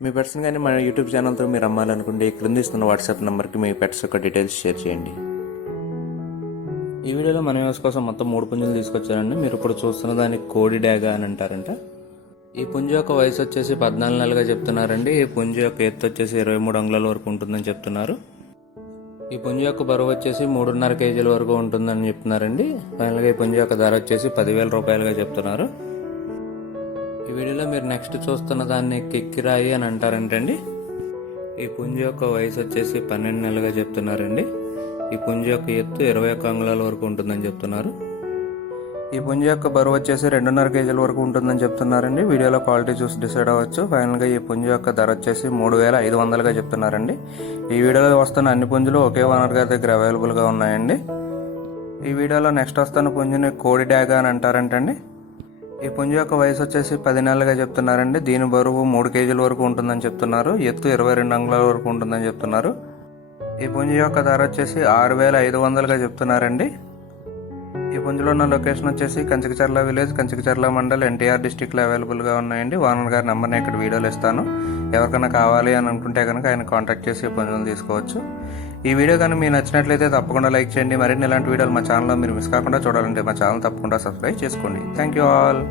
మీ పెట్స్ని కానీ మన యూట్యూబ్ ఛానల్తో మీరు అమ్మాలనుకుంటే క్రింద ఇస్తున్న వాట్సాప్ నెంబర్కి మీ పెట్స్ యొక్క డీటెయిల్స్ షేర్ చేయండి. ఈ వీడియోలో మన యూస్ కోసం మొత్తం 3 పుంజులు తీసుకొచ్చారండి. మీరు ఇప్పుడు చూస్తున్న దాన్ని కోడి డాగా అని అంటారంట. ఈ పుంజు యొక్క వయసు వచ్చేసి 14 నెలలుగా చెప్తున్నారండి. ఈ పుంజు యొక్క ఎత్తు వచ్చేసి 23 అంగుళాల వరకు ఉంటుందని చెప్తున్నారు. ఈ పుంజు యొక్క బరువు వచ్చేసి 3.5 కేజీల వరకు ఉంటుందని చెప్తున్నారండి. ఫైనల్గా ఈ పుంజు యొక్క ధర వచ్చేసి 10,000 రూపాయలుగా చెప్తున్నారు. ఈ వీడియోలో మీరు నెక్స్ట్ చూస్తున్న దాన్ని కిక్కిరాయి అని అంటారంటండి. ఈ పుంజు యొక్క వయసు వచ్చేసి 12 నెలలుగా చెప్తున్నారండి. ఈ పుంజు యొక్క ఎత్తు 21 అంగుళాల వరకు ఉంటుందని చెప్తున్నారు. ఈ పుంజు యొక్క బరువు వచ్చేసి 2.5 కేజీల వరకు ఉంటుందని చెప్తున్నారండి. వీడియోలో క్వాలిటీ చూసి డిసైడ్ అవ్వచ్చు. ఫైనల్గా ఈ పుంజు యొక్క ధర వచ్చేసి 3,500గా చెప్తున్నారండి. ఈ వీడియోలో వస్తున్న అన్ని పుంజులు ఒకే ఓనర్ గారి దగ్గర అవైలబుల్గా ఉన్నాయండి. ఈ వీడియోలో నెక్స్ట్ వస్తున్న పుంజుని కోడి డాగా అని అంటారంటండి. ఈ పుంజు యొక్క వయసు వచ్చేసి 10 నెలలుగా చెప్తున్నారండి. దీని బరువు 3 కేజీల వరకు ఉంటుందని చెప్తున్నారు. ఎత్తు 22 అంగుళాల వరకు ఉంటుందని చెప్తున్నారు. ఈ పుంజు యొక్క ధర వచ్చేసి 6,500గా చెప్తున్నారండి. ఈ పుంజులో ఉన్న లొకేషన్ వచ్చేసి కంచికచర్ల విలేజ్, కంచికచర్ల మండల్, ఎన్టీఆర్ డిస్టిక్లో అవైలబుల్గా ఉన్నాయండి. ఓనర్ గారి నెంబర్ని ఇక్కడ వీడియోలో ఇస్తాను. ఎవరికైనా కావాలి అని అనుకుంటే కనుక ఆయన కాంటాక్ట్ చేసి పుంజులను తీసుకోవచ్చు. ఈ వీడియో కానీ మీకు నచ్చినట్లయితే తప్పకుండా లైక్ చేయండి. మరిన్ని ఇలాంటి వీడియోలు మా ఛానల్లో మీరు మిస్ కాకుండా చూడాలంటే మా ఛానల్ తప్పకుండా సబ్స్క్రైబ్ చేసుకోండి. Thank you all.